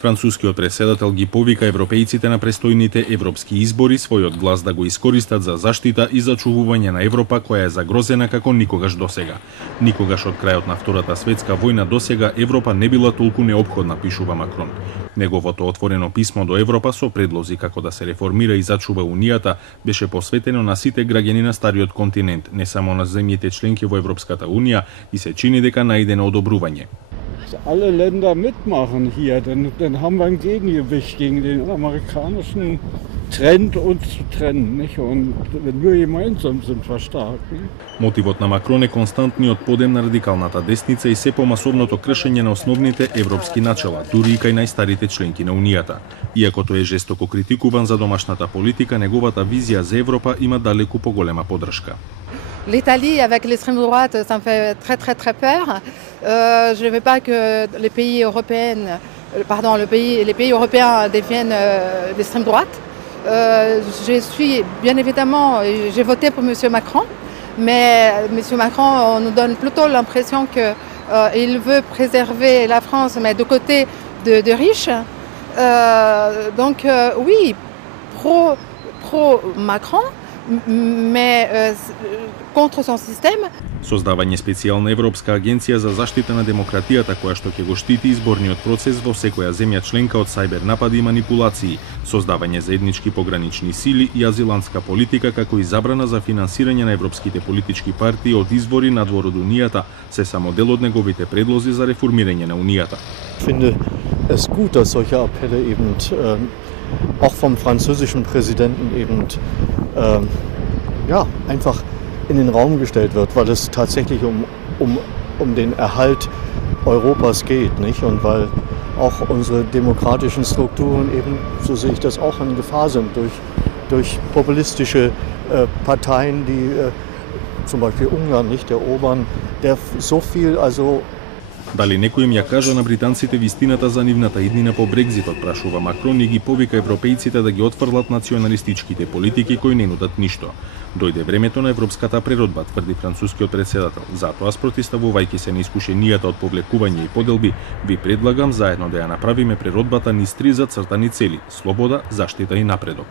Францускиот претседател ги повика европејците на престојните европски избори својот глас да го искористат за заштита и зачувување на Европа која е загрозена како никогаш досега. Никогаш од крајот на Втората светска војна досега Европа не била толку неопходна, пишува Макрон. Неговото отворено писмо до Европа со предлози како да се реформира и зачува Унијата беше посветено на сите граѓани на стариот континент, не само на земјите членки во Европската Унија, и се чини дека најде на одобрување. Alle Länder mitmachen hier, dann haben wir ein Gegengewicht gegen den amerikanischen Trend, uns zu trennen, nicht? Und wenn wir gemeinsam sind, wir stark. Мотивот на Макрон е константниот подем на радикалната десница и се помасовното кршење на основните европски начела, дури и кај најстарите членки на Унијата. Иако тој е жестоко критикуван за домашната политика, неговата визија за Европа има далеку поголема поддршка. L'Italie avec l'extrême droite, ça me fait très peur. Je ne veux pas que les pays européens deviennent d'extrême droite. Je suis bien évidemment, j'ai voté pour M. Macron, mais M. Macron on nous donne plutôt l'impression qu'il veut préserver la France, mais de côté de riches. Donc oui, pro-Macron, mais contre son système. Создавање специјална Европска агенција за заштита на демократијата која што ќе го штити изборниот процес во секоја земја членка од сајбер напади и манипулации, создавање заеднички погранични сили и азилантска политика како и забрана за финансирање на европските политички партии од извори надвор од Унијата се само дел од неговите предлози за реформирање на Унијата. Finde es gut, dass solche Appelle eben auch vom französischen Präsidenten eben einfach in den Raum gestellt wird, weil es tatsächlich um den Erhalt Europas geht, nicht? Und weil auch unsere demokratischen Strukturen eben, so sehe ich das auch, in Gefahr sind durch populistische Parteien, die zum Beispiel Ungarn nicht erobern, der so viel Дали некој им ја кажа на британците вистината за нивната иднина по Брекзитот, прашува Макрон и ги повика европејците да ги отфрлат националистичките политики кои не нудат ништо. Дојде времето на европската преродба, тврди францускиот претседател. Затоа, спротивставувајќи се на искушенијата од повлекување и поделби, ви предлагам заедно да ја направиме преродбата низ 3 зацртани цели: слобода, заштита и напредок.